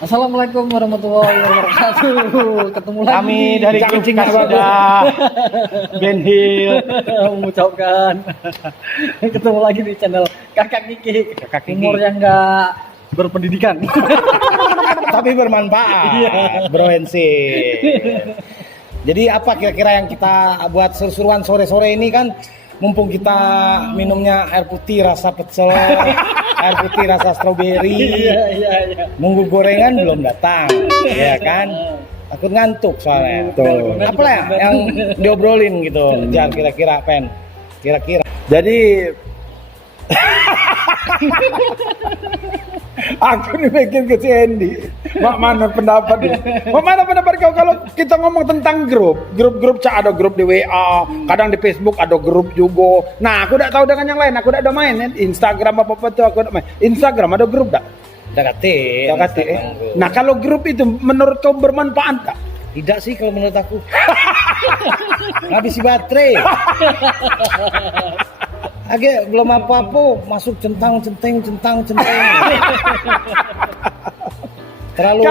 Assalamualaikum warahmatullahi wabarakatuh. Ketemu lagi. Kami dari Kucing sudah Ben Hill mengucapkan ketemu lagi di channel Kakak Kiki. Kakak Kiki. Humor yang nggak berpendidikan. tapi bermanfaat. Iya. Bro NC. Jadi apa kira-kira yang kita buat seru-seruan sore-sore ini kan? Mumpung kita minumnya air putih rasa pecel, air putih rasa stroberi, Iya. nunggu gorengan belum datang, ya kan? Takut ngantuk soalnya. Tuh. Apa ya yang diobrolin gitu? Jangan kira-kira Pen. Kira-kira. Jadi aku nih mikir ke si Andy, mana pendapat dia? Mana pendapat kau kalau kita ngomong tentang grup ada grup di WA, kadang di Facebook ada grup juga. Nah, aku udah tahu dengan yang lain, aku udah main ya. Instagram apa tuh aku udah main. Instagram ada grup dak? Udah Nah, kalau grup itu menurut kau bermanfaat tak? Tidak sih kalau menurut aku. Habis baterai. Agak belum apa-apa masuk centang. Terlalu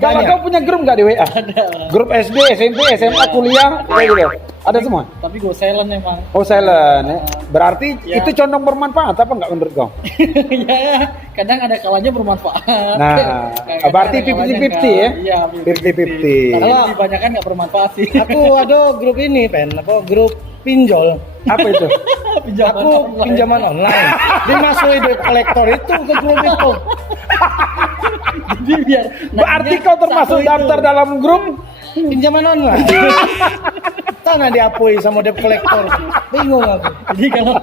Kalau kau punya grup nggak di WA? ada. Grup SD, SMP, SMA, kuliah, kayak gitu. Ada semua? Tapi gue silent emang. Oh, silent ya. Berarti Ya. itu condong bermanfaat apa nggak menurut kau? Ya, kadang ada kalanya bermanfaat. Nah, Kadang berarti ada kalanya 50-50 enggak. ya? Iya, 50-50. Tapi Kalau- kebanyakan nggak bermanfaat sih. Aku ada grup ini grup pinjol. Apa itu? Pinjaman Aku online. pinjaman online. Dimasukin duit kolektor itu ke grup itu. Jadi biar Berarti nagihnya kau termasuk satu daftar itu. dalam grup? Pinjaman online. Tanah diapui sama debt kolektor. Bingung aku. Jadi kalau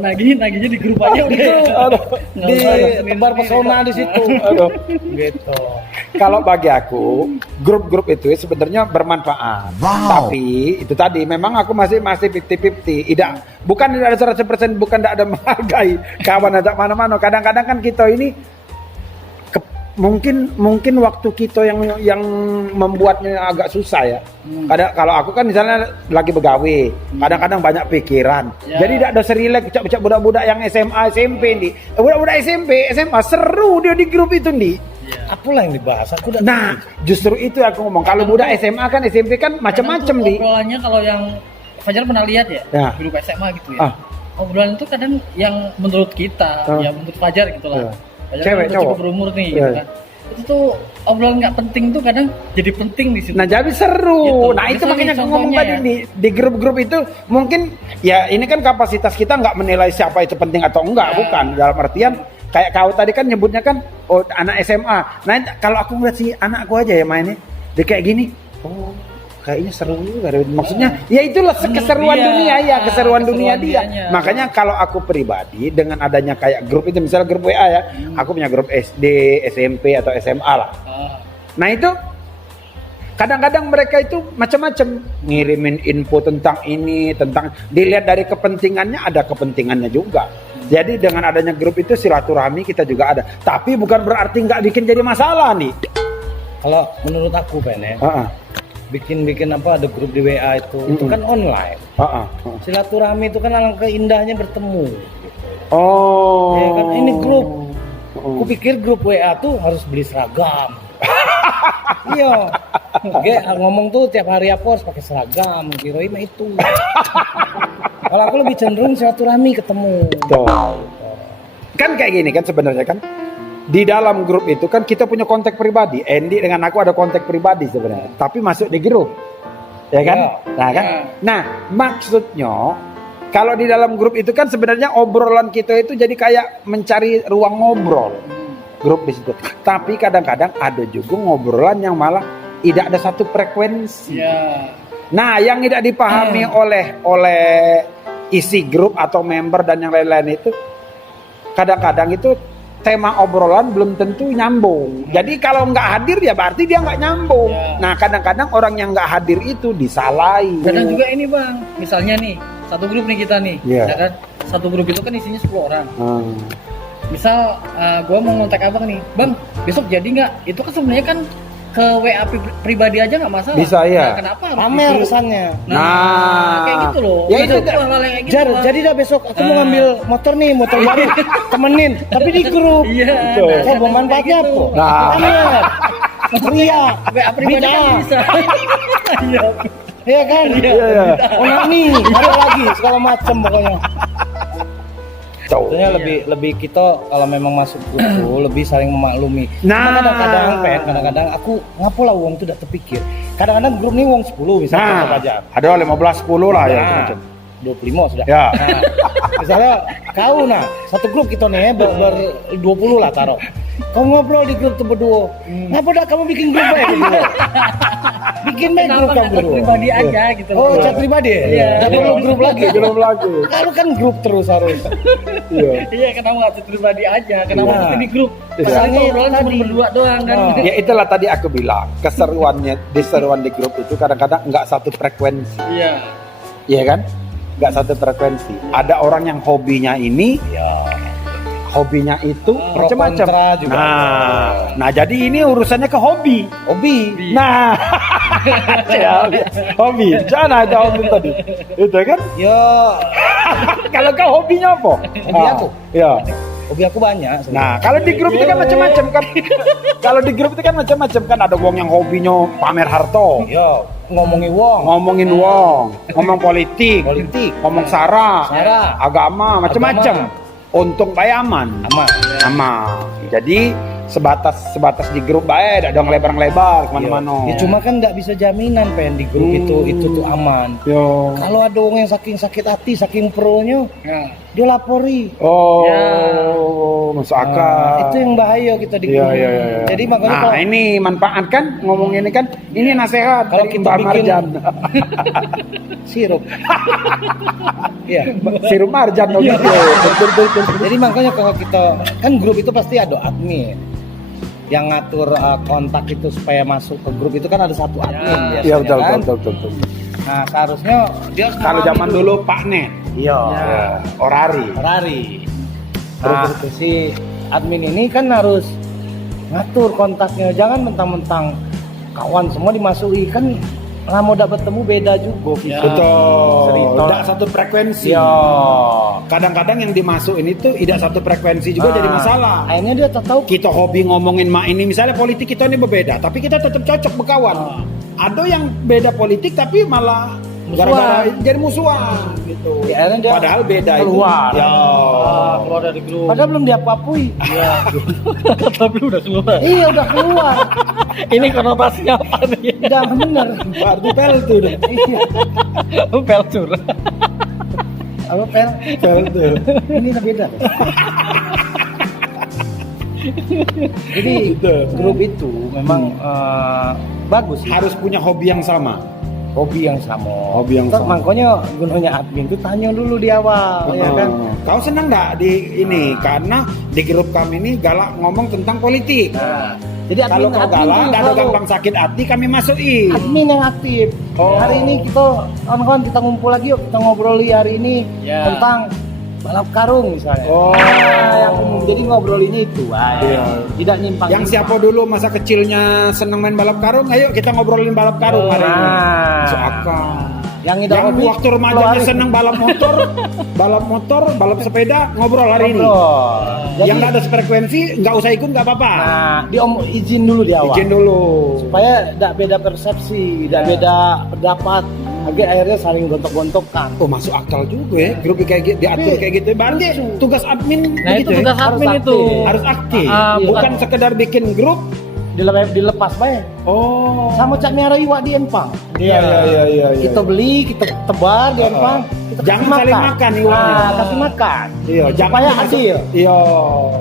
nagihnya di grup aja udah. Aduh, Nggak Di usah sendiri-sendiri. tebar pesona di situ. aduh. Gitu. Kalau bagi aku, grup-grup itu sebenarnya bermanfaat. Tapi itu tadi memang aku masih 50-50. Bukan tidak ada 100%, bukan tidak ada menghargai kawan ada mana-mana. Kadang-kadang kan kita ini mungkin waktu kita yang membuatnya agak susah ya. Kadang kalau aku kan misalnya lagi begawe, kadang-kadang banyak pikiran. Ya. Jadi tidak ada serilek cak budak-budak yang SMA, SMP nih. Budak-budak SMP, SMA seru dia di grup itu nih. Apalah yang dibahas? Aku udah Nah, justru itu aku ngomong. Kalau budak SMA kan SMP kan macam-macam Kadang tuh nih. obrolannya kalau yang Fajar pernah lihat ya, Ya. grup SMA gitu Ah. ya. Obrolan itu kadang yang menurut kita, Ah. ya menurut Fajar gitu Ya. lah. Fajar Cewek, kan udah cowok? cukup berumur nih, Ya, gitu ya. kan. Itu tuh obrolan nggak penting tuh kadang jadi penting di situ. Nah, jadi seru. Gitu. Nah, itu Misalnya makanya aku ngomong contohnya tadi ya. di grup-grup itu mungkin ya ini kan kapasitas kita nggak menilai siapa itu penting atau enggak, Ya. bukan. Dalam artian kayak kau tadi kan nyebutnya kan anak SMA. Nah, kalau aku ngeliat si anakku aja ya mainnya, dia kayak gini. Oh, kayaknya seru juga. Maksudnya ya itulah keseruan dia. dunia ya, keseruan dunia Keseruan dia. dianya. Makanya kalau aku pribadi dengan adanya kayak grup itu misalnya grup WA ya, aku punya grup SD, SMP atau SMA lah. Ah. Nah itu kadang-kadang mereka itu macam-macam ngirimin info tentang ini, tentang dilihat dari kepentingannya, ada kepentingannya juga. Jadi dengan adanya grup itu silaturahmi kita juga ada. Tapi bukan berarti nggak bikin jadi masalah nih. Kalau menurut aku ya, Heeh. bikin apa ada grup di WA itu kan online. Heeh. Silaturahmi itu kan alangkah indahnya bertemu. Oh. Ya kan ini grup. Oh. Aku pikir grup WA tuh harus beli seragam. Iya. Ngomong tuh tiap hari apa harus pakai seragam, kirain mah itu. Kalau aku lebih cenderung silaturahmi ketemu. Tuh. Kan kayak gini kan sebenarnya kan. Di dalam grup itu kan kita punya kontak pribadi. Andy dengan aku ada kontak pribadi sebenarnya, tapi masuk di grup. Ya kan? Ya. Nah kan? Ya. Nah, maksudnya kalau di dalam grup itu kan sebenarnya obrolan kita itu jadi kayak mencari ruang ngobrol. Grup di situ. Tapi kadang-kadang ada juga ngobrolan yang malah tidak ada satu frekuensi. Ya. Nah, yang tidak dipahami oleh isi grup atau member dan yang lain-lain itu kadang-kadang itu tema obrolan belum tentu nyambung. Jadi kalau nggak hadir ya berarti dia nggak nyambung. Ya. Nah, kadang-kadang orang yang nggak hadir itu disalahi. Kadang juga ini bang, misalnya nih satu grup nih kita nih, Iya. ya kan? Satu grup itu kan isinya 10 orang. Hmm. misal gue mau ngontak abang nih, bang besok jadi nggak? Itu kan sebenarnya kan ke WA pribadi aja nggak masalah. Bisa, iya. Nah, kenapa harus Pamer di grup? kesannya. Nah. Kayak gitu loh. Ya itu hal-hal yang kayak gitu. Jar, Bang. jadi dah besok aku mau ngambil motor nih, motor baru, temenin, tapi di grup. Iya. Betul. nah, Coba manfaatnya kayak apa? gitu. Nah. Pamer, ria, WA pribadi kan bid'ah. bisa. Iya. Iya kan? Iya, iya. Onani, ada lagi segala macam pokoknya. Tuh. Sebenarnya lebih kita kalau memang masuk grup tuh lebih saling memaklumi. Nah. Cuma kadang-kadang aku ngapo lah uang tuh udah terpikir. Kadang-kadang grup nih uang 10 misalnya Nah, aja. ada 15 10 lah ya Nah, macam. 25 sudah. Ya. Nah, misalnya kau satu grup kita nih ber 20 lah taruh. Kau ngobrol di grup tuh berdua. Ngapa dah kamu bikin grup baik berdua? Bikin baik grup Kenapa kamu nggak berdua. pribadi aja gitu Oh, loh. chat pribadi ya? Iya. Nggak perlu grup lagi. Belum lagi. Kalau kan grup terus harus. Iya. Iya, kenapa nggak chat pribadi aja? Kenapa Iya. mesti di grup? Iya. Padahal Ini ngobrolan cuma tadi. berdua doang kan. Oh. Ya itulah tadi aku bilang, keseruan di grup itu kadang-kadang nggak satu frekuensi. Iya. Iya kan? Nggak satu frekuensi. Ada orang yang hobinya ini, hobinya itu Pro macam-macam. kontra juga. Nah, jadi ini urusannya ke hobi. Hobi. Nah, ya, hobi. Jangan ada hobi tadi. Itu kan? Yo, Kalau kau hobinya apa? Hobi aku? Ya. hobi aku banyak. sebenarnya. Nah, kalau di grup itu kan macam-macam kan. Kalau di grup itu kan macam-macam kan, ada wong yang hobinya pamer harta, Yo, ngomongin wong, ngomongin wong, ngomong politik, politik, ngomong sara, Sara. agama, macam-macam. Untung baik aman. aman. Aman. Jadi sebatas di grup baik, ada yang lebar-lebar kemana-mana. Ya cuma kan nggak bisa jaminan pen di grup itu tuh aman. Yo. Kalau ada orang yang saking sakit hati, saking pro-nya, Nah, dia lapori. Oh, Ya. masuk akal. Itu yang bahaya kita di Iya, grup. iya, iya. Jadi makanya Nah, kalau ini manfaat kan ngomong ini kan, ini nasihat Kalau dari kita Mbak bikin- Marjan. sirup. Iya. Sirup Marjan dong gitu. Jadi makanya kalau kita kan grup itu pasti ada admin yang ngatur kontak itu supaya masuk ke grup itu kan ada satu admin biasanya Iya betul, kan. betul. Nah seharusnya dia harus Kalau memahami zaman dulu Pak Net, iya Orari. Ferrari. Nah si admin ini kan harus ngatur kontaknya, jangan mentang-mentang kawan semua dimasuki kan lama udah bertemu beda juga Ya. Betul. Cerita. Tidak satu frekuensi. Iya. Kadang-kadang yang dimasukin itu tidak satu frekuensi juga jadi masalah. Akhirnya dia tak tahu Kita hobi ngomongin mak ini, misalnya politik kita ini berbeda, tapi kita tetap cocok berkawan. Ada yang beda politik tapi malah gara-gara jadi musuhan gitu. Ya, akhirnya dia Padahal beda keluar. itu. Ya. keluar dari grup. Padahal belum diapa-apui. Iya. Tapi udah keluar. Iya udah keluar. Ini konotasinya apa nih? Udah bener. Berarti pel tuh udah. Iya. Pelcur. Apa pel? Pel tuh. Ini udah beda. Jadi Gitu. grup itu memang bagus sih. Harus punya hobi yang sama. Hobi yang sama. Hobi yang Terus sama. makanya gunanya admin tuh tanya dulu di awal, ya kan? Kau senang nggak di ini? Karena di grup kami ini galak ngomong tentang politik. Nah, jadi Kalau kau galak, tuh ada selalu gampang sakit hati, kami masukin. admin yang aktif. Oh. Hari ini kita kawan-kawan kita ngumpul lagi yuk kita ngobroli hari ini Ya. tentang balap karung misalnya. Oh. Nah, yang umum. Jadi ngobrolinnya itu, Iya. tidak nyimpang. Yang siapa dulu masa kecilnya senang main balap karung, ayo kita ngobrolin balap karung hari ini. Masuk akal. Yang tidak Yang hobi, waktu remajanya senang balap motor, balap sepeda, ngobrol hari ini. Jadi, Yang nggak ada frekuensi, nggak usah ikut nggak apa-apa. nah, izin dulu di awal. Izin dulu. Supaya tidak beda persepsi, tidak beda pendapat. Akhirnya saling gontok-gontokkan. Oh masuk akal juga ya, grup kayak gitu, diatur Iya. kayak gitu. Berarti tugas admin Nah, begitu itu ya? tugas admin Harus itu. aktif. Harus aktif, Bukan- bukan sekedar bikin grup. Dilepas baik. Oh. Sama cak merah iwak di empang. Iya. Kita beli, kita tebar di empang. Kita Jangan kasih saling makan iwaknya. Nah, kasih makan. Iya, Supaya masuk- adil. Iya.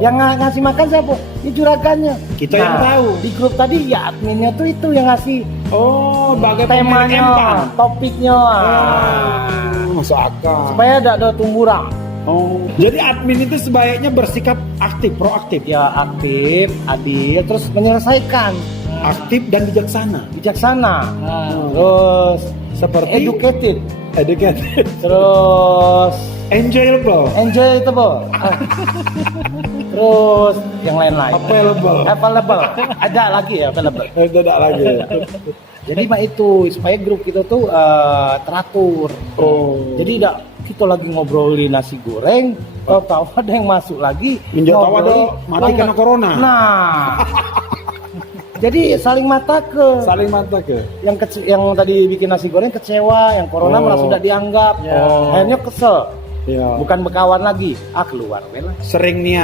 Yang ngasih makan siapa? Ini juragannya. Kita yang tahu. Di grup tadi ya adminnya tuh itu yang ngasih Oh, bagai pemilik empang. temanya, topiknya. Masuk akal. Supaya tidak ada tumburan. Oh. Jadi admin itu sebaiknya bersikap aktif, proaktif. Ya aktif, adil, terus menyelesaikan. Aktif dan bijaksana. Bijaksana. Nah, Terus Seperti educated. educated. Terus Enjoyable. enjoy itu, Bo. terus yang lain-lain. Available. Ada lagi ya available. Tidak lagi. Jadi Pak itu supaya grup kita tuh teratur. Oh. Jadi tidak kita lagi ngobrolin nasi goreng, tahu-tahu ada yang masuk lagi. Minjau tahu ada mati kena corona. Nah. Jadi saling mata ke. Saling mata ke. Yang tadi bikin nasi goreng kecewa, yang corona malah sudah dianggap. Akhirnya kesel. Ya. Bukan berkawan lagi, keluar lah. Sering nih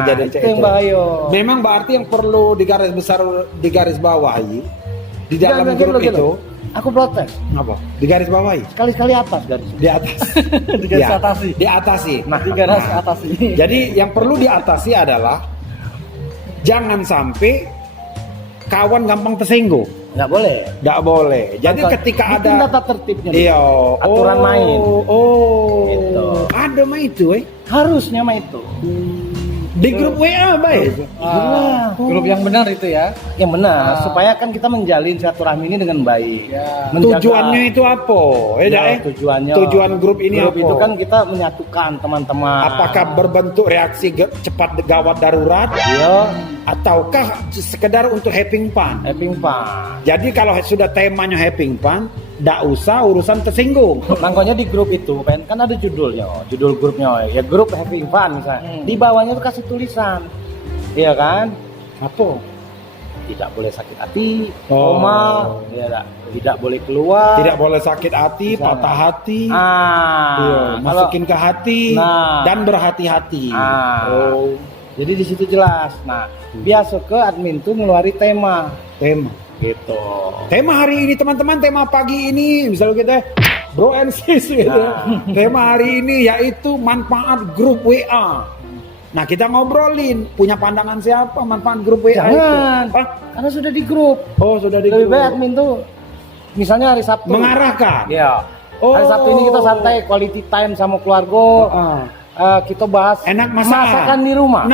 kejadian itu yang bahaya. Memang berarti yang perlu digaris bawahi di dalam grup itu. Aku protes. Apa? Digaris bawahi. Sekali-sekali atas garis. Di atas. Digaris atasi. Diatasi. Nah, digaris atasi. Jadi yang perlu diatasi adalah jangan sampai kawan gampang tersinggung. Nggak boleh. Nggak boleh. Jadi ketika bikin ada tata tertibnya. iya, aturan main. Gitu. Ada mah itu, Harusnya mah itu. Di grup WA, baik. Grup yang benar itu ya. Yang benar, supaya kan kita menjalin silaturahmi ini dengan baik. Ya. Tujuannya itu apa? Tujuan grup ini grup apa? itu kan kita menyatukan teman-teman. Apakah berbentuk reaksi cepat gawat darurat? Iya. Ataukah sekedar untuk having fun? Having fun. Jadi kalau sudah temanya having fun, nggak usah urusan tersinggung. Makanya di grup itu kan ada judulnya, judul grupnya ya grup having fun misalnya. Di bawahnya tuh kasih tulisan, iya kan? Apa? Tidak boleh sakit hati, ya, tidak boleh keluar, tidak boleh sakit hati, misalnya. Patah hati, kalau, masukin ke hati, dan berhati-hati. Jadi di situ jelas. Nah, biasa ke admin tuh ngeluarin tema gitu. Tema hari ini teman-teman, tema pagi ini misalnya kita bro and sis gitu. Tema hari ini yaitu manfaat grup WA. Nah, kita ngobrolin punya pandangan siapa manfaat grup WA. Jangan. Itu. Karena sudah di grup. Oh, sudah di Lebih grup. baik admin tuh misalnya hari Sabtu mengarahkan. Iya. Hari Sabtu ini kita santai quality time sama keluarga. Kita bahas enak masakan di rumah.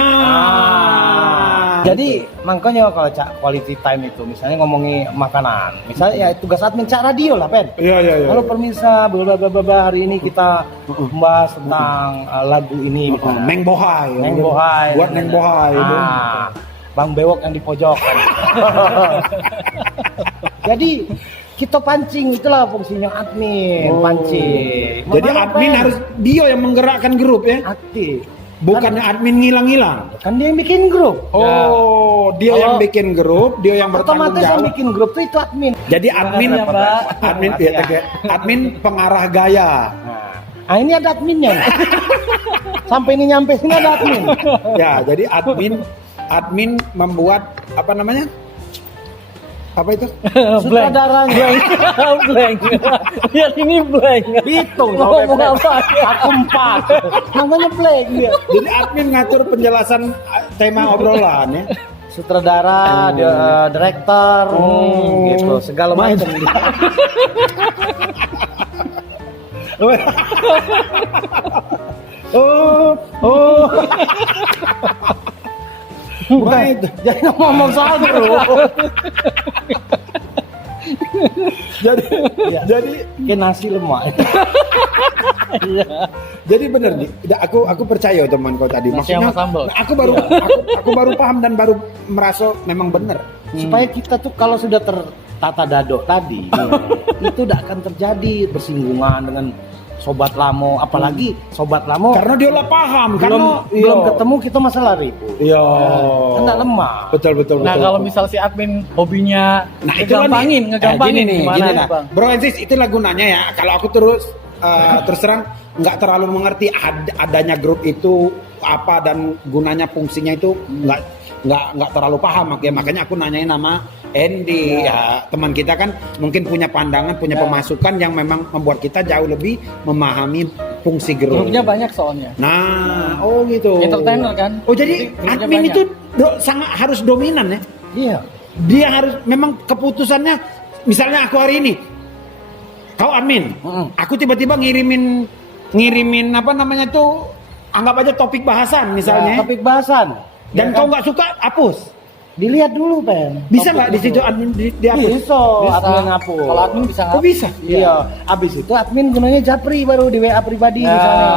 Jadi gitu. makanya kalau quality time itu misalnya ngomongi makanan, misalnya ya tugas admin Cak Radio lah, Pen. Iya. Halo permisa, hari ini kita membahas tentang lagu ini misalnya. Neng Bohai. Buat Neng Bohai. Bang Bewok yang di pojok. Jadi kita pancing, itulah fungsinya admin, pancing. Jadi admin harus dia yang menggerakkan grup ya? Aktif. Bukannya admin ngilang-ngilang. Kan dia yang bikin grup. Dia yang bikin grup, dia yang bertanggung otomatis yang jawab. bikin grup itu admin. Jadi admin ya, Pak. Admin pengarah gaya. Nah, ini ada adminnya. Sampai ini nyampe sini ada admin. Ya, jadi admin membuat apa namanya? Apa itu? Sutradaranya. Blank. Lihat ini blank. Hitung Ngomong apa? Aku 4. Namanya blank dia. Jadi admin ngatur penjelasan tema obrolan ya. Sutradara, direktur, gitu, segala macam. Bukan itu. Jadi ngomong soal grup. jadi kayak nasi lemak. Jadi benar nih, aku percaya teman kau tadi. Maksudnya, aku baru paham dan baru merasa memang benar. Supaya kita tuh kalau sudah tertata dado tadi, itu tidak akan terjadi bersinggungan dengan sobat lamo, apalagi sobat lamo. Karena dia lah paham, belum ketemu kita masalah ribut. Iya. Kan tidak lemah. Betul. Nah, kalau misal si admin hobinya ngegampangin gini gimana, nah. Bang? Bro and sis, itulah gunanya ya. Kalau aku terus terang nggak terlalu mengerti adanya grup itu apa dan gunanya fungsinya itu nggak terlalu paham, makanya aku nanyain nama Andy ya teman kita kan mungkin punya pandangan, punya pemasukan yang memang membuat kita jauh lebih memahami fungsi grup. Grupnya banyak soalnya. Nah, gitu. Entertainer kan. Oh jadi admin itu sangat harus dominan ya? Iya. Dia harus memang keputusannya, misalnya aku hari ini, kau admin, aku tiba-tiba ngirimin apa namanya tuh, anggap aja topik bahasan misalnya. Ya, topik bahasan. Dan kau nggak suka, hapus. Dilihat dulu, Pen. Bisa nggak di situ admin dihapus? Bisa, admin ngapus. Kalau admin bisa Oh bisa. Iya. Abis itu admin gunanya japri baru di WA pribadi Nah, misalnya.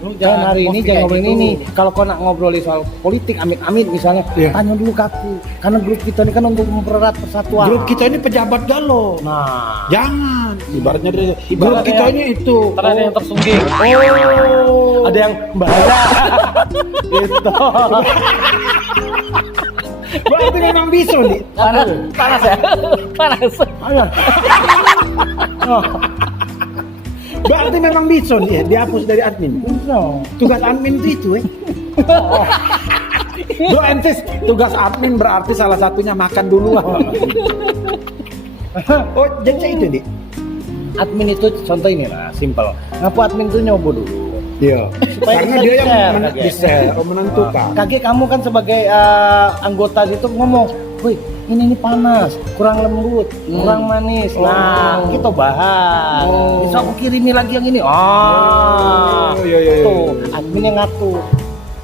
lu Jangan jangan hari ini posting jangan kayak ngobrolin gitu. ini. Kalau kau nak ngobrolin soal politik amit-amit misalnya, Iya. tanya dulu ke aku. Karena grup kita ini kan untuk mempererat persatuan. Grup kita ini pejabat galau. Nah, Jangan. Ibaratnya grup Ibaratnya kita ini itu. Ntar ada yang tersungging. Oh. ada yang bahaya. Gitu. Berarti memang bisa nih. Panas ya? Panas. Ayo. Oh, Berarti memang bisa nih dihapus dari admin. bisa. Tugas admin itu Bro Entis, tugas admin berarti salah satunya makan duluan. Oh, jadi itu nih. Admin itu contoh ini lah, simpel. Ngapu admin tuh nyoba dulu. Iya. Supaya Karena bisa dia yang di-share, Kak, ya. di-share, menentukan. Kakek kamu kan sebagai anggota situ ngomong, wih ini panas, kurang lembut, kurang manis. Nah, kita bahas. Bisa aku kirimi lagi yang ini. Iya, iya, iya. Tuh, admin yang ngatur.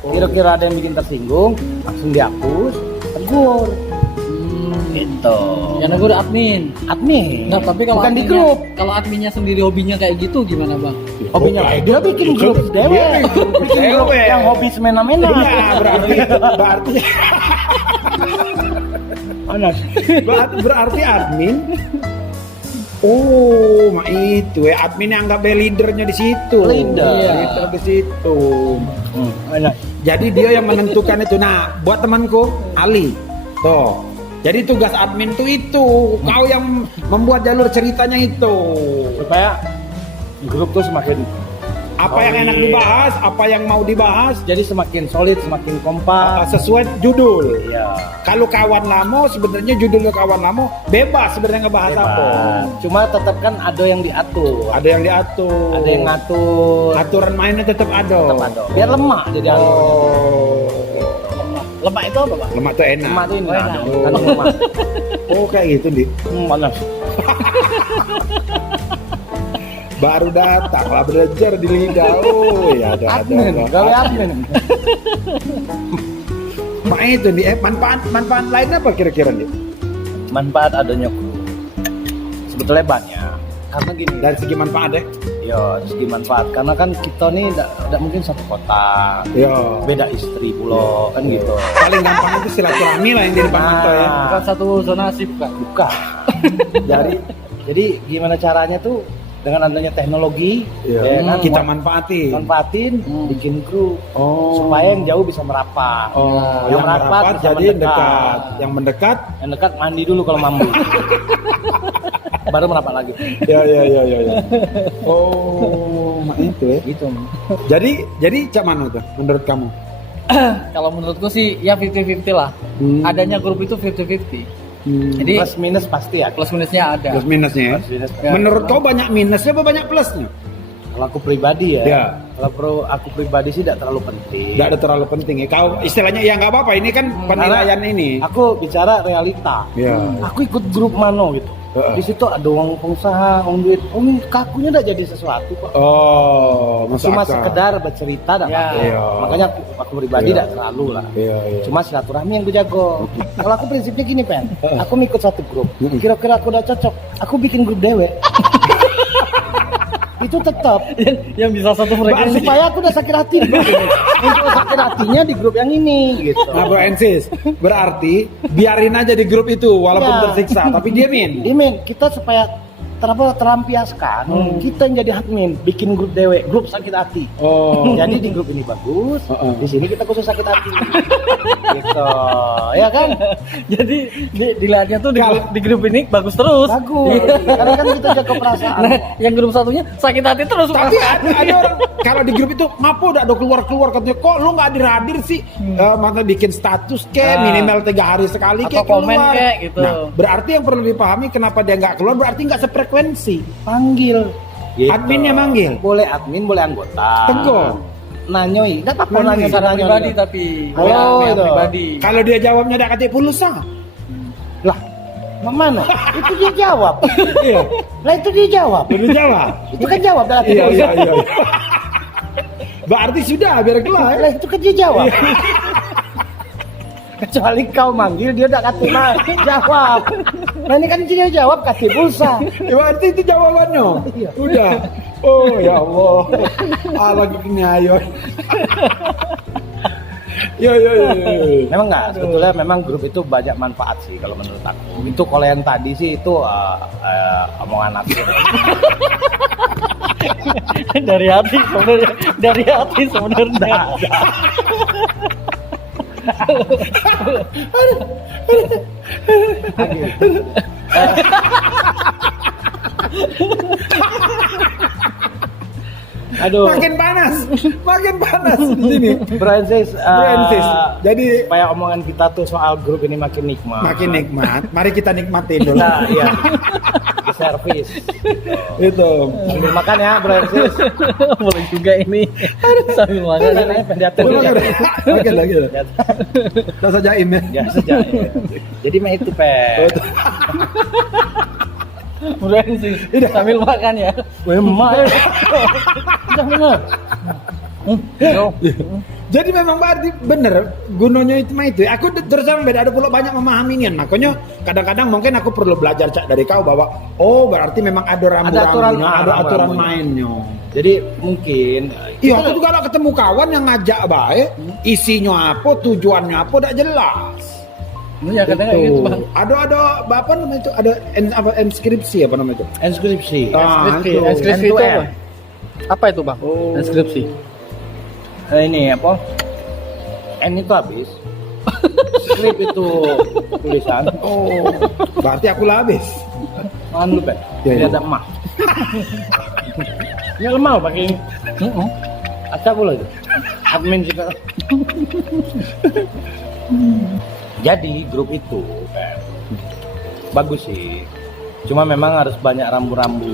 Kira-kira ada yang bikin tersinggung, langsung dihapus, tegur. Gitu. Yang negur admin. Admin. Nah, tapi kalau bukan di adminnya- grup. Kalau adminnya sendiri hobinya kayak gitu gimana, Bang? Hobinya dia bikin grup dewe. Bikin grup dewe. yang hobi semena-mena. Iya, berarti Panas. berarti admin. Oh, mak itu admin yang anggap dia leadernya di situ. Leader. Iya, leader di situ. Panas. Jadi dia yang menentukan itu. Nah, buat temanku Ali, tuh. Jadi tugas admin tuh itu, kau yang membuat jalur ceritanya itu. Supaya grup tuh semakin Apa yang enak dibahas, apa yang mau dibahas, jadi semakin solid, semakin kompak. sesuai judul. Iya. Kalau kawan lama, sebenarnya judulnya kawan lama bebas sebenarnya ngebahas apa. Cuma tetap kan ada yang diatur, Ada yang diatur, ada yang ngatur, aturan mainnya tetap ada. tetap ada. Biar lemah jadi alur. Oh, Lemak itu apa, Bang? lemak tuh enak. Lemah tuh ini enak. kan lemah. Oh kayak gitu nih. Panas. Baru datang lah belajar di lidah. Oh ya ada. Admin, gawe admin. Mak itu nih manfaat lainnya apa kira-kira nih? Manfaat adanya grup. Sebetulnya banyak. Karena gini, Dari segi manfaat deh. ya segi manfaat. Karena kan kita nih tidak mungkin satu kota, Ya. beda istri pulau kan gitu. Paling gampang itu silaturahmi lah yang di depan mata ya. Bukan satu zona sip, Kak. Buka. jadi gimana caranya tuh dengan adanya teknologi, Iya. ya kan, Kita manfaatin. manfaatin, bikin grup Oh. supaya yang jauh bisa merapat. Oh, yang yang merapat merapat bisa jadi mendekat. dekat. Yang mendekat, Yang dekat mandi dulu kalau mampu. Baru merapat lagi. ya. Oh, mak itu ya. Gitu. Jadi cak mana tuh menurut kamu? Kalau menurutku sih ya 50-50 lah. Hmm. Adanya grup itu 50-50. Jadi Plus minus pasti ya. plus minusnya ada. Plus minusnya ya. Plus minus. Ya. Menurut kau banyak minusnya apa banyak plusnya? Kalau aku pribadi ya. Ya. Kalau aku pribadi sih tidak terlalu penting. Tidak ada terlalu penting ya. Kau istilahnya ya nggak apa-apa. Ini kan penilaian Karena ini. Aku bicara realita. Ya. Aku ikut grup mano gitu. Di situ ada uang pengusaha, uang duit. Oh, ini kakunya tidak jadi sesuatu kok. Oh, masuk Cuma akal. sekedar bercerita dan Ya. apa. Iya. Makanya aku pribadi Iya. tidak terlalu lah. Iya. Cuma silaturahmi yang gue jago. Kalau aku prinsipnya gini, Pen. Aku ngikut satu grup. Kira-kira aku udah cocok. Aku bikin grup dewe. Itu tetap yang bisa satu frekuensi. supaya aku udah sakit hati di grup ini. Untuk sakit hatinya di grup yang ini gitu. Nah, Bro Ensis, berarti biarin aja di grup itu walaupun Ya. tersiksa, tapi diemin. Dimin, kita supaya terampiaskan, kita yang jadi admin, bikin grup dewe, grup sakit hati. Oh. Jadi di grup ini bagus, Heeh. di sini kita khusus sakit hati. Gitu, ya kan? Jadi dilihatnya tuh di grup ini bagus terus. Bagus. Karena kan kita jaga perasaan. Nah, yang grup satunya sakit hati terus. Tapi ada orang kalau di grup itu ngapo udah ada keluar katanya kok lu nggak hadir sih maka bikin status Nah. minimal 3 hari sekali Atau kayak komen keluar. kek, gitu. Nah, berarti yang perlu dipahami kenapa dia nggak keluar berarti nggak sefrekuensi. Panggil. Gitu. Adminnya manggil. Boleh admin, boleh anggota. Tegur. Nanyoi, enggak apa-apa Nanyoi. nanya secara nanya. pribadi tapi Halo, WA itu. pribadi. Kalau dia jawabnya ada kata pulsa. Lah, mana? Itu dia jawab. Iya. Lah itu dia jawab. Belum jawab. Itu kan jawab dah. Iya. Berarti sudah biar keluar. Lah itu kan dia jawab. Kecuali kau manggil dia udah kasih jawab. Nah ini kan dia jawab kasih pulsa. Ya, berarti itu jawabannya. Iya. Udah. Oh ya Allah. Lagi kenyayon. Yo. Memang nggak, sebetulnya memang grup itu banyak manfaat sih kalau menurut aku. Itu kalau yang tadi sih itu omongan aku. Dari hati sebenarnya. Dari hati sebenarnya. Aduh. Makin panas di sini. Francis, Francis. Jadi supaya omongan kita tuh soal grup ini makin nikmat. makin nikmat. Mari kita nikmatin dulu. Nah, iya. Di servis. Itu. Sambil makan ya, Francis. Boleh juga ini. Sambil makan. Makan pendataan. Makan lagi. Kita sajain ya. Ya saja. Ya. Jadi mah itu Pe. Udah sih. Sambil makan ya. Memang. Udah bener. Jadi memang berarti bener gunanya itu mah itu. Aku terus terang beda ada pula banyak memahami ini. Makanya kadang-kadang mungkin aku perlu belajar Cak dari kau bahwa oh berarti memang ada rambu-rambunya, ada aturan mainnya. Jadi mungkin Iya, aku juga ada ketemu kawan yang ngajak baik, isinya apa, tujuannya apa, tidak jelas. Ya kadang kayak gitu bang. Ada apa namanya itu? Ada inskripsi apa namanya itu? inskripsi. Inskripsi itu apa? Apa itu bang? Oh. Inskripsi. Ini apa? N itu habis. Skrip itu tulisan. Oh, berarti aku lah habis. Makan dulu Pe. Ya, Dia ya. ada emak. Ya lemah pakai ini. Acak pula itu. Admin juga. Jadi grup itu bagus sih. Cuma memang harus banyak rambu-rambu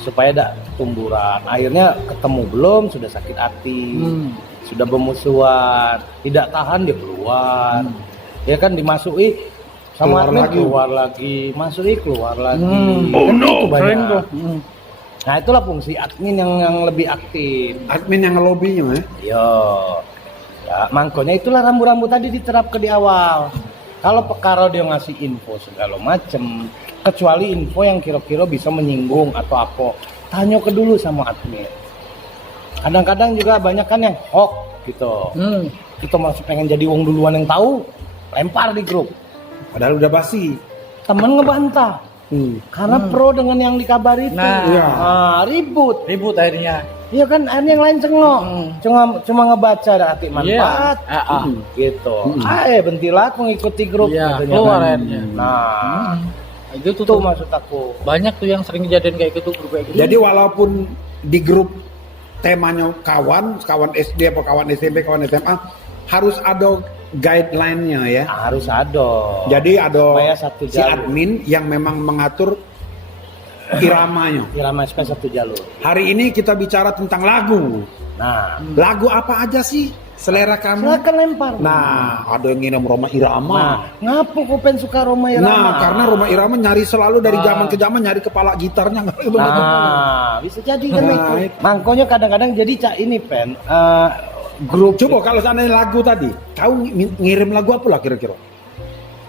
supaya tidak tumburan. Akhirnya ketemu belum sudah sakit hati, sudah bermusuhan, tidak tahan dia keluar. Ya kan dimasuki sama Keluar admin, lagi. keluar lagi, masuki keluar lagi. Oh, Kan no. itu banyak. Keren tuh. Nah itulah fungsi admin yang lebih aktif. Admin yang ngelobinya Yo, ya makanya itulah rambu-rambu tadi diterapkan di awal. Kalau perkara dia ngasih info segala macem, kecuali info yang kira-kira bisa menyinggung atau apa, tanya ke dulu sama admin. Kadang-kadang juga banyak kan yang hoax gitu. Kita masih pengen jadi wong duluan yang tahu, lempar di grup. Padahal udah basi. Temen ngebantah. Karena pro dengan yang dikabari itu. Nah. Iya. Ribut. Ribut akhirnya. Iya kan, akhirnya yang lain cengok. Cuma ngebaca ada arti manfaat. Iya. Gitu. Bentilat mengikuti grup. Iya, katanya keluar kan. akhirnya. Nah, Itu itu tuh maksud aku. banyak tuh yang sering kejadian kayak gitu grup kayak gitu. Jadi walaupun di grup temanya kawan SD apa kawan SMP, kawan SMA, harus ada guideline-nya ya. Harus ada. Jadi ada Supaya satu si jalur. admin yang memang mengatur iramanya. Irama SP satu jalur. Hari ini kita bicara tentang lagu. Nah, Lagu apa aja sih selera kamu? silakan lempar. Nah, ada yang ngirim Roma Irama. Nah, ngapa kau pengen suka Roma Irama? Nah, karena Roma Irama nyari selalu dari zaman ke zaman nyari kepala gitarnya. Nah, bisa jadi kan Nah, itu. Makanya kadang-kadang jadi Cak ini pen grup. Coba kalau seandainya lagu tadi, kau ngirim lagu apa lah kira-kira?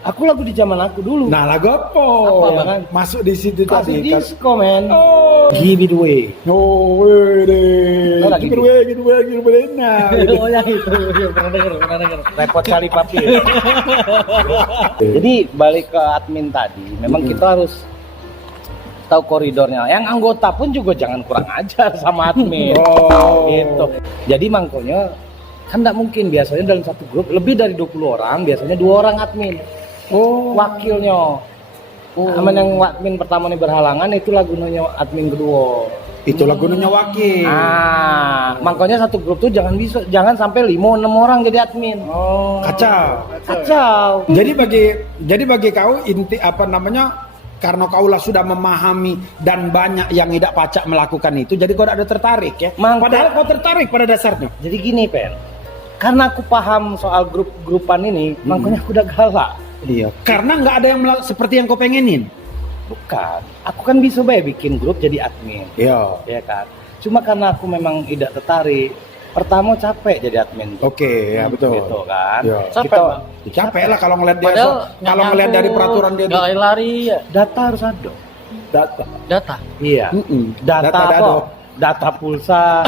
Aku lagu di zaman aku dulu. Nah, lagu apa? Apa, Bang? Masuk di situ Kasih tadi. disco men. Oh, Give it away. oh, wede. Lo lagi Gitu, gitu, gitu. Nah, gitu. Oh yang itu, ya, pernah denger. Repot kali papi. Jadi balik ke admin tadi, memang kita harus tahu koridornya. Yang anggota pun juga jangan kurang ajar sama admin. Oh. Gitu. Jadi makanya kan tidak mungkin biasanya dalam satu grup lebih dari 20 orang, biasanya 2 orang admin. Wakilnya. Aman yang admin pertama ini berhalangan itu lagunya admin kedua. Itu lagunya wakil. Makanya satu grup tuh jangan sampai 5-6 orang jadi admin. Kacau. Jadi bagi kau inti apa namanya? Karena kaulah sudah memahami dan banyak yang tidak pacak melakukan itu, jadi kau tidak ada tertarik ya. Padahal kau tertarik pada dasarnya. Jadi gini Pen, karena aku paham soal grup-grupan ini, makanya aku udah galak. Iya. Karena nggak ada yang seperti yang kau pengenin. Bukan, aku kan bisa bikin grup jadi admin. Iya. Ya kan. Cuma karena aku memang tidak tertarik, Pertama capek jadi admin. Oke, ya betul. Gitu kan. Ya. Capek, Kita Bang. Capek lah kalau ngeliat dia, Padahal kalau ngeliat dari peraturan dia nggak tuh. lari ya. data harus ada. Data. Data. Iya. Data Data apa? dado. Data pulsa,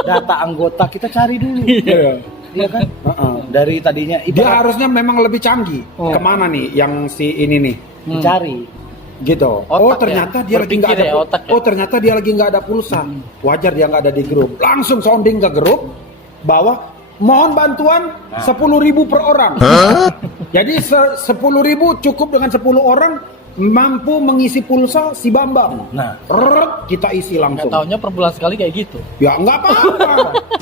data anggota kita cari dulu. Iya. Iya kan? Heeh. Dari tadinya Dia ibarat harusnya memang lebih canggih. Oh. Kemana nih yang si ini nih? dicari. Gitu. Otak Oh ya. ternyata dia lagi nggak Berpikir ada. ya, otak ya. Oh ternyata dia lagi nggak ada pulsa. Wajar dia nggak ada di grup. Langsung sounding ke grup bahwa mohon bantuan 10.000 per orang. Jadi 10.000 cukup dengan 10 orang mampu mengisi pulsa si Bambang. Nah, Kita isi Nggak langsung. taunya per bulan sekali kayak gitu. Ya nggak apa-apa,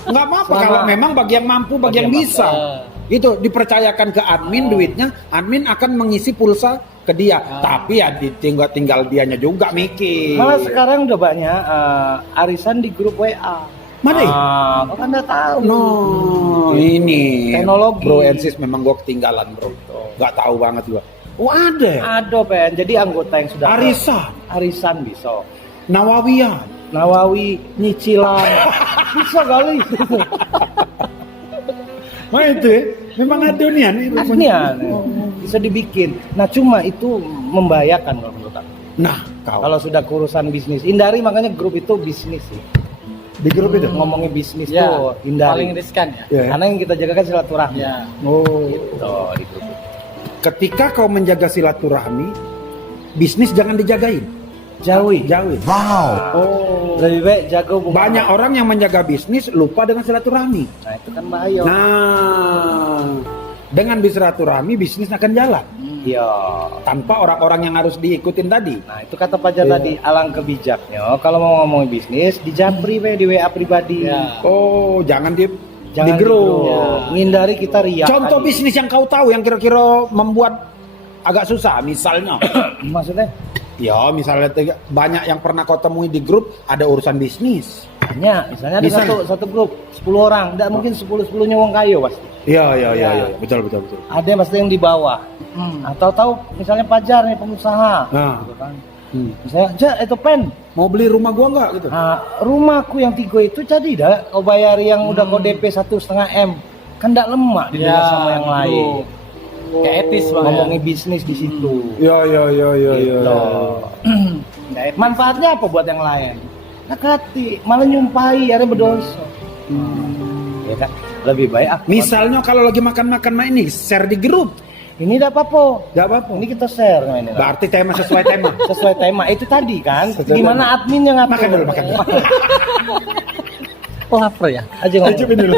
nggak apa-apa Sama. kalau memang bagi yang mampu, bagi yang bisa. Itu dipercayakan ke admin duitnya, admin akan mengisi pulsa ke dia. Tapi ya tinggal dianya juga mikir. malah sekarang udah banyak arisan di grup WA. Mana? Kau kan udah tahu. No, ini Teknologi. Bro and Sis memang gua ketinggalan bro. Nggak tahu banget gua. Oh ada ya? Ada pen. Jadi anggota yang sudah Arisan, bisa. Nawawiyan. Nawawi, nyicilan. Bisa kali. Nah itu ya, memang ada nih Aslian. Bisa dibikin. Nah, cuma itu membahayakan kalau menurut aku. Nah, kau Kalau sudah urusan bisnis, hindari, makanya grup itu bisnis sih. di grup itu. Ngomongin bisnis Ya, tuh hindari. paling riskan ya. Ya. Karena yang kita jaga kan silaturahmi. Ya. Oh. Tuh, di grup itu. Ketika kau menjaga silaturahmi, bisnis jangan dijagain. Jauhi. Jauhin. Oh. Lebih baik jaga hubungan. Banyak orang yang menjaga bisnis lupa dengan silaturahmi. Nah, itu kan bahaya. Nah, dengan bersilaturahmi bisnis akan jalan Iya. tanpa orang-orang yang harus diikutin tadi. Nah, itu kata Fajar Iya. tadi, alangkah bijaknya kalau mau ngomongin bisnis di japri we, di WA pribadi. Ya. Oh, jangan di Jangan di grup. Ya. Ngindari kita riak. Contoh tadi. bisnis yang kau tahu yang kira-kira membuat agak susah, misalnya. Maksudnya Ya, misalnya banyak yang pernah kau temui di grup ada urusan bisnis. banyak. Misalnya ada Misalnya? satu grup 10 orang, enggak mungkin 10-10-nya wong kayo pasti. Iya, betul. Ada yang pasti yang di bawah. Atau tahu misalnya Fajar nih pengusaha. Nah, Gitu kan. Misalnya, "Ja, itu pen. mau beli rumah gua nggak gitu? Nah, rumahku yang 3 itu jadi dah kau bayari yang udah kau DP 1,5 M. Kan enggak lemak dilihat Ya, sama yang lain. Kayak etis Bang. Ngomongin bisnis di situ. Ya. Gitu. Manfaatnya apa buat yang lain? Nakati, malah nyumpahi, ada berdosa. Ya kan? Lebih baik aku. Misalnya kalau lagi makan-makan ini share di grup, Ini tidak apa-apa. nggak apa-apa. Ini kita share ini. Berarti tema sesuai tema. Sesuai tema itu tadi kan. Sesuai Gimana admin yang ngatur? Makan dulu. Lapar ya. Aja ngomong. Cupin dulu.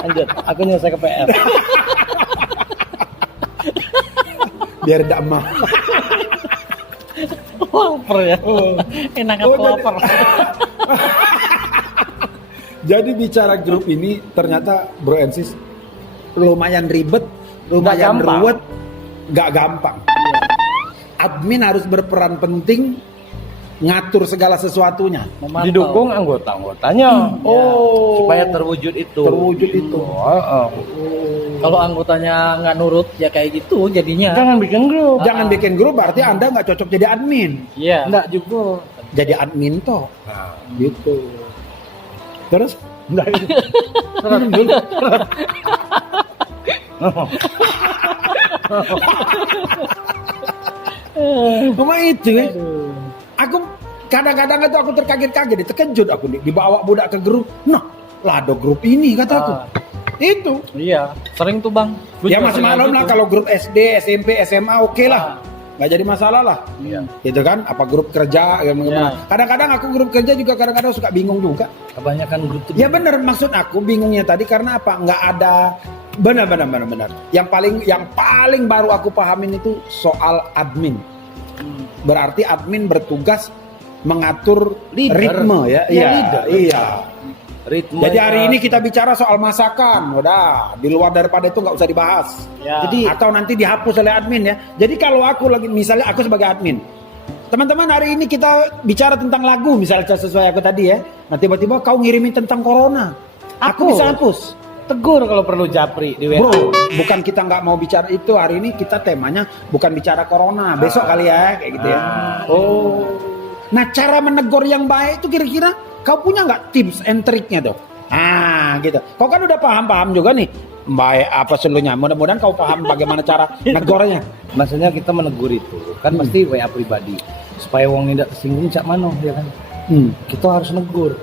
Lanjut. Aku nyelesai ke PR. Biar tidak mah. Lapar ya. Enak Oh, apa lapar. Jadi bicara grup ini ternyata Bro and Sis lumayan ribet, lumayan gampang. ruwet, nggak gampang. Admin harus berperan penting ngatur segala sesuatunya. Memantau. Didukung anggota-anggotanya. Oh, Supaya terwujud itu. terwujud itu. Kalau anggotanya nggak nurut ya kayak gitu jadinya. Jangan bikin grup. Jangan bikin grup berarti Anda nggak cocok jadi admin. Iya. Enggak juga. Jadi admin toh. Nah, Gitu. Terus enggak itu. Serot dulu. cuma itu ya. Aku kadang-kadang itu aku terkaget-kaget, terkejut aku dibawa budak ke grup. Nah, lado grup ini kataku. Itu. Iya. Sering tuh Bang. Gua Ya juga masih sering maklum kayak lah gitu. kalau grup SD, SMP, SMA oke lah. Nggak jadi masalah lah. Iya. Gitu kan? Apa grup kerja yang Ya. Kadang-kadang aku grup kerja juga kadang-kadang suka bingung juga. Kebanyakan grup itu. Ya bener, maksud aku bingungnya tadi karena apa? Nggak ada benar. Yang paling baru aku pahamin itu soal admin. Berarti admin bertugas mengatur Leader. ritme ya. Ya, Iya, leader. iya. Ritme. Jadi hari ini kita bicara soal masakan. Udah, di luar daripada itu nggak usah dibahas. Ya. Jadi Atau nanti dihapus oleh admin ya. Jadi kalau aku lagi misalnya aku sebagai admin, teman-teman hari ini kita bicara tentang lagu misalnya sesuai aku tadi ya. Nah tiba-tiba kau ngirimin tentang corona, aku bisa hapus. tegur kalau perlu japri di WA. Bro, bukan kita nggak mau bicara itu hari ini kita temanya bukan bicara corona. Besok kali ya kayak gitu ya. Oh. Nah cara menegur yang baik itu kira-kira kau punya nggak tips and triknya dok? Ah, gitu. Kau kan udah paham juga nih. Baik apa seluruhnya. Mudah-mudahan kau paham bagaimana cara negornya. Maksudnya kita menegur itu kan pasti WA pribadi supaya wong tidak tersinggung cak mano ya kan. Kita harus negur.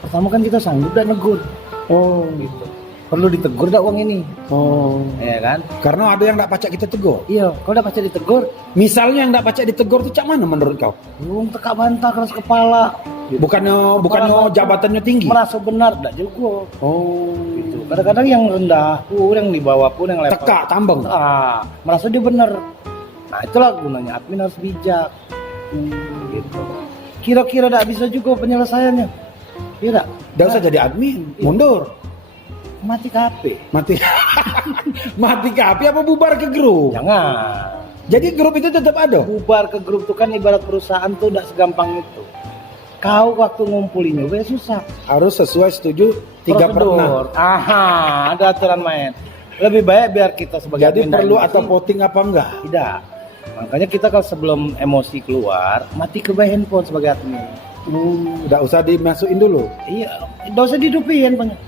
Pertama kan kita sanggup dan negur. Oh, Gitu. Perlu ditegur dak wong ini. oh. Ya kan? Karena ada yang enggak pacak kita tegur. Iya, kalau udah pasti ditegur, Misalnya yang enggak pacak ditegur itu cak mana menurut kau? wong tekak bantah keras kepala. Bukannya jabatannya tinggi. Merasa benar dak juga. Oh, Gitu. Kadang-kadang yang rendah pun, yang di bawah pun, yang level. Teka, tambeng. Merasa dia benar. Nah, itulah gunanya admin harus bijak. Gitu. Kira-kira dak bisa juga penyelesaiannya. Iya dak? Enggak usah jadi admin, mundur. Mati KP. Mati mati ke api apa bubar ke grup? Jangan. Jadi grup itu tetap ada. Bubar ke grup itu kan ibarat perusahaan tuh udah segampang itu. Kau waktu ngumpulin juga susah. Harus sesuai setuju 3/6. Prosedur. Aha, ada aturan main. Lebih baik biar kita sebagai Jadi admin perlu dan atau emosi, voting apa enggak? tidak. Makanya kita kalau sebelum emosi keluar, mati ke handphone sebagai admin. Enggak usah dimasukin dulu. Iya, enggak usah dihidupin banyak.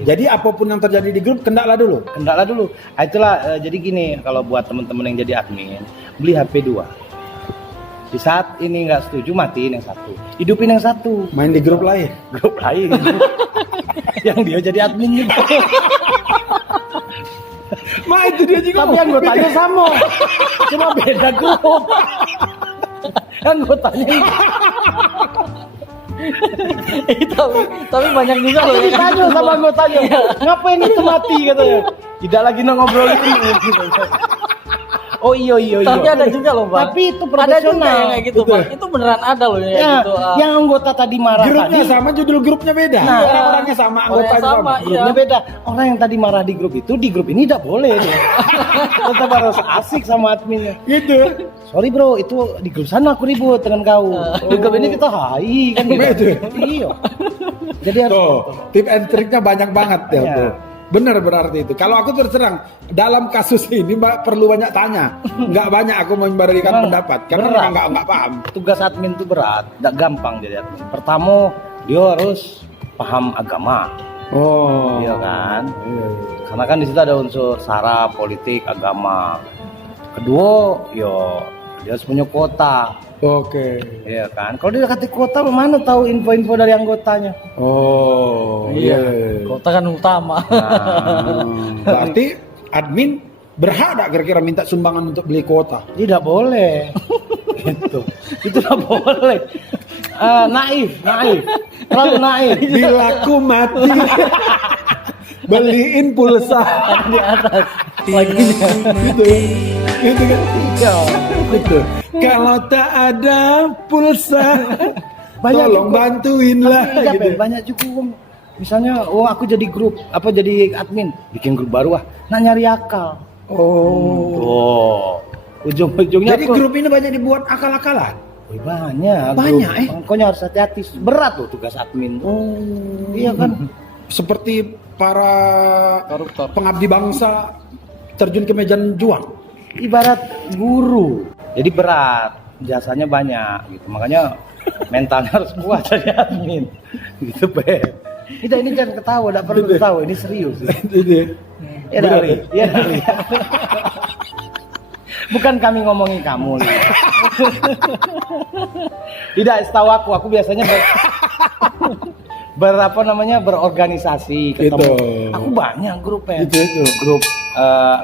Jadi apapun yang terjadi di grup kendaklah dulu. Kendaklah dulu. Ah, itulah jadi gini, kalau buat teman-teman yang jadi admin, beli HP 2. Di saat ini nggak setuju, matiin yang satu, hidupin yang satu. Main di grup lain. Grup lain yang dia jadi admin juga. Ma itu dia juga. Tapi anggotanya sama, cuma beda grup. Anggotanya tapi banyak juga loh. tapi ditanya sama anggotanya, ngapain itu mati katanya. Tidak lagi ngobrolin ini. Oh iya. Tapi ada juga loh bang. Tapi itu Ada juga profesional. yang kayak gitu bang. Itu beneran ada loh yang Ya, kayak gitu. yang anggota tadi marah Grupnya tadi. sama, judul grupnya beda. Nah, Orang-orangnya sama, anggotanya Orangnya sama. sama, iya. Grupnya beda. Orang yang tadi marah di grup itu, di grup ini tidak boleh dia. Tetap harus asik sama adminnya. Gitu. Sorry bro, itu di grup sana aku ribut dengan kau. Di grup ini kita hai kan gitu. Iya. Jadi harus Tuh, tip and triknya banyak banget ya. Iya. Tuh. Bener berarti itu. Kalau aku terus terang dalam kasus ini Mbak perlu banyak tanya. Nggak banyak aku memberikan Memang pendapat karena berat. memang nggak paham. tugas admin itu berat, tidak gampang jadi admin. Pertama, dia harus paham agama, Oh. iya kan? Iya. Karena kan di situ ada unsur sara, politik, agama. Kedua, dia harus punya kuota, Oke. iya kan? Kalau dia kasih kuota, mana tahu info-info dari anggotanya? Oh. Iya. Kota kan utama. Nah, Berarti admin berhak tak kira-kira minta sumbangan untuk beli kuota? tidak boleh. Itu tidak boleh. Naif, terlalu naif. Bila ku mati beliin pulsa Di atas. lagi gitu kan Iya. gitu. Kalau tak ada pulsa Banyak tolong juga. bantuin lah Iya, gitu. banyak cukup. Misalnya, aku jadi grup, jadi admin, bikin grup baru nah nyari akal. Oh. Ujung-ujungnya Jadi grup ini banyak dibuat akal-akalan. Wih, banyak. Banyak, Makanya harus hati-hati. Berat tuh tugas admin. Iya kan? Seperti para Koruptor. pengabdi bangsa terjun ke medan juang. Ibarat guru. Jadi berat, jasanya banyak gitu. Makanya mentalnya harus kuat jadi admin. Gitu, Be. Ini jangan ketawa, enggak perlu ketawa, ini serius. Itu ya. Ya, Dali. Ya, Dali. Bukan kami ngomongin kamu, Li. Tidak, setahu aku biasanya berorganisasi ketemu. Gitu. Aku banyak grupnya. Itu. Grup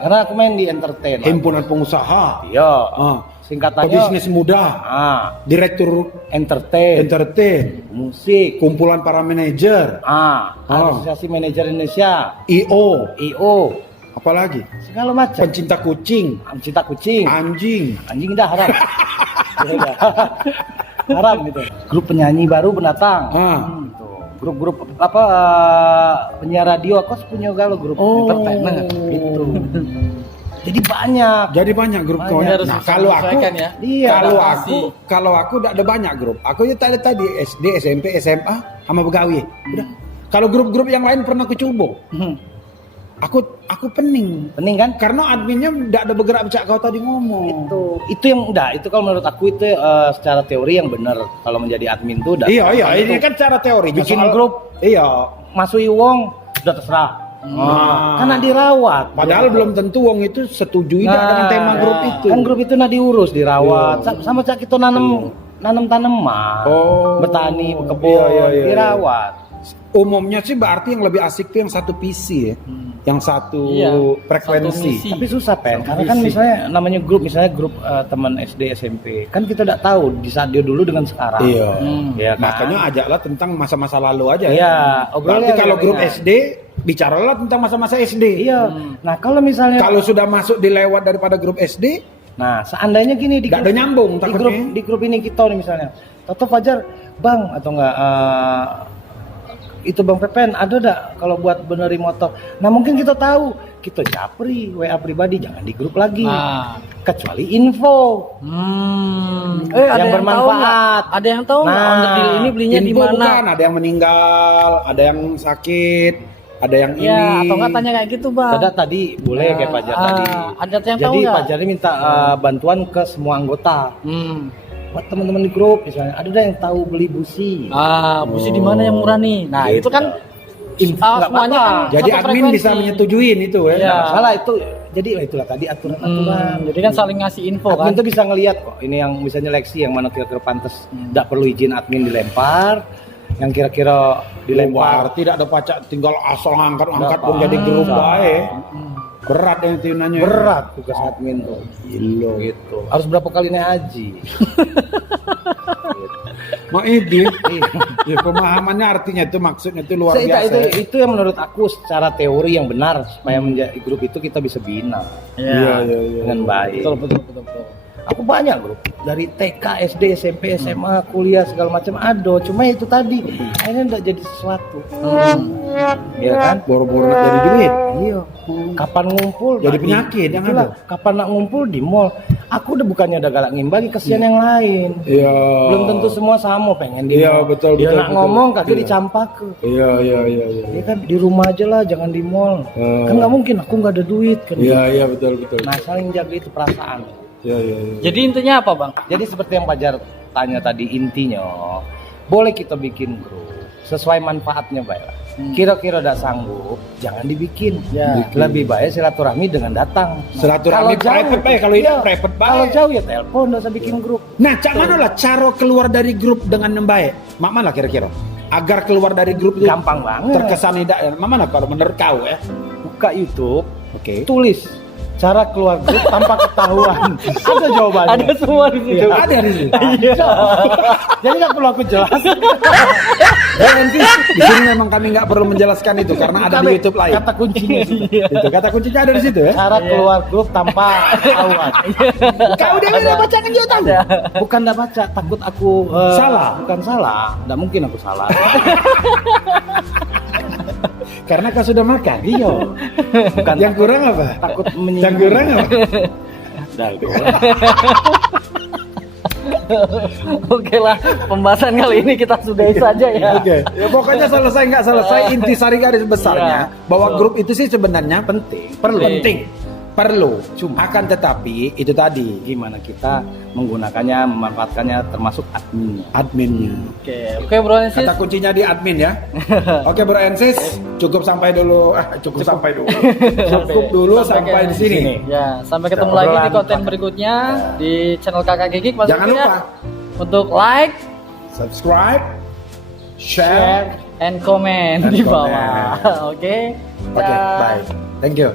karena aku main di entertain. Himpunan pengusaha. Iya. Singkatannya Pebisnis muda. Direktur entertain, musik, kumpulan para manajer. Asosiasi Manajer Indonesia, IO. Apalagi? segala macam. Pencinta kucing. Cinta kucing. Anjing. Anjing dah haram. Udah. Haram gitu. Grup penyanyi baru pendatang. Gitu. Grup-grup penyiar radio aku punya galau grup entertainment gitu. Jadi banyak grup Banyak. kawan. Harus Nah, kalau aku disesuaikan ya. Iya, kalau aku tidak ada banyak grup. Aku ya tadi SD, SMP, SMA sama begawi. Udah. Kalau grup-grup yang lain pernah aku coba. Aku pening. Pening kan? Karena adminnya tidak ada bergerak becak kau tadi ngomong. Itu yang itu kalau menurut aku itu secara teori yang benar kalau menjadi admin tuh udah Iya, ini kan cara teorinya. bikin soal- grup Iya. masui wong udah terserah. Karena dirawat. Padahal belum tentu wong itu setuju dengan tema grup itu. Kan grup itu diurus, dirawat. Sama cak kita nanam tanaman, bertani, kebun, dirawat. Umumnya sih berarti yang lebih asik tuh yang satu PC ya, yang satu frekuensi. Satu misi. Tapi susah Pen, karena kan misalnya namanya grup, teman SD SMP, kan kita tidak tahu di saat dia dulu dengan sekarang. Iya. Ya kan? Makanya ajaklah tentang masa-masa lalu aja. Iya. Berarti Obrolnya kalau grup ringan. SD bicaralah tentang masa-masa SD. Iya. Nah kalau misalnya, Kalau sudah masuk dilewat daripada grup SD, nah seandainya gini di nggak ada nyambung di grup ini kita nih misalnya, Toto Fajar, Bang atau enggak itu Bang Pepen ada enggak kalau buat benerin motor? Nah mungkin kita tahu, kita japri WA pribadi, jangan di grup lagi. Kecuali info yang bermanfaat. Ada yang tahu nggak onder deal ini belinya di info mana? bukan, ada yang meninggal, ada yang sakit, ada yang ini. Ya, atau nggak tanya kayak gitu, Bang. Ada tadi boleh kayak Fajar tadi. Ada yang tahu Jadi nggak? Fajar ini minta bantuan ke semua anggota. Buat teman-teman di grup misalnya, ada yang tahu beli busi. Busi di mana yang murah nih? Nah, itu kan Nggak semuanya apa-apa. kan Jadi satu admin frekuensi. bisa menyetujuin itu ya. Iya. Nggak masalah itu. Jadi itulah tadi aturan-aturan. Jadi kan saling ngasih info Admin kan. tuh bisa ngelihat kok. Ini yang misalnya seleksi yang mana kira-kira pantas. Nggak perlu izin admin dilempar. Yang kira-kira dilempar. Tidak ada pacak, tinggal asal angkat-angkat pun Nggak jadi grup apa-apa. baik. Berat yang itu nanya. Berat tugas admin tuh. Gila. Gitu. Harus berapa kali naik haji? Mak ini, ya pemahamannya artinya itu maksudnya itu luar biasa. Itu yang menurut aku secara teori yang benar supaya menjadi grup itu kita bisa bina Iya. dengan baik. Betul. Aku banyak grup dari TK, SD, SMP, SMA, kuliah segala macam ada. Cuma itu tadi akhirnya enggak jadi sesuatu. Iya kan? Boro-boro nak jadi duit. Iya. Kapan ngumpul? Jadi Nah, penyakit yang itulah. ada. Kapan nak ngumpul di mall? Aku udah bukannya udah galak ngimbagi, kesian yang lain. Iya. Belum tentu semua sama pengen di Iya, mall. betul, Dia betul, nak betul. ngomong kagak Iya. dicampak ke. Iya. Ya kan di rumah aja lah, jangan di mall. Kan nggak mungkin aku nggak ada duit kan. Iya, betul. Nah saling jaga itu perasaan. Iya. Jadi intinya apa, Bang? Jadi seperti yang Fajar tanya tadi, intinya boleh kita bikin grup sesuai manfaatnya baiklah. Kira-kira udah sanggup, jangan dibikin. Lebih baik silaturahmi dengan datang. Silaturahmi private baik, kalau ini private baik. Kalau jauh ya telepon, nggak usah bikin grup. Nah, cak mana lah cara keluar dari grup dengan baik? Mak mana kira-kira? Agar keluar dari grup itu Gampang banget. terkesan tidak ya. Mak mana kalau menurut kau ya? Buka YouTube, Oke. tulis cara keluar grup tanpa ketahuan. Ada jawabannya. Ada semua di situ. Iya. Ada di situ. Jadi nggak perlu aku jelas. Dan nanti di sini memang kami nggak perlu menjelaskan itu karena ada di YouTube lain. Kata kuncinya itu. Itu kata kuncinya ada di situ ya. Cara keluar grup tanpa ketahuan. Kau dia udah baca kan dia tahu. Bukan nggak baca, takut aku Salah. Bukan salah, nggak mungkin aku salah. Karena kau sudah makan. Iya. Bukan Yang kurang apa? takut Yang menyinggung. kurang apa? Oke lah, pembahasan kali ini kita sudahi saja ya. Oke. Ya pokoknya selesai nggak selesai intisari garis besarnya bahwa grup itu sih sebenarnya penting. Perlu. Akan tetapi itu tadi Gimana kita menggunakannya, memanfaatkannya, termasuk adminnya. Oke, Bro Ensis. kata kuncinya di admin ya. Oke Bro Ensis, cukup sampai dulu. Cukup sampai di sini. Ya, sampai ketemu Obrolan lagi di konten kakak. berikutnya di channel Kakak Gigik. Jangan lupa untuk like, subscribe, share. and comment And di comment. bawah. Oke. Oke, bye. Thank you.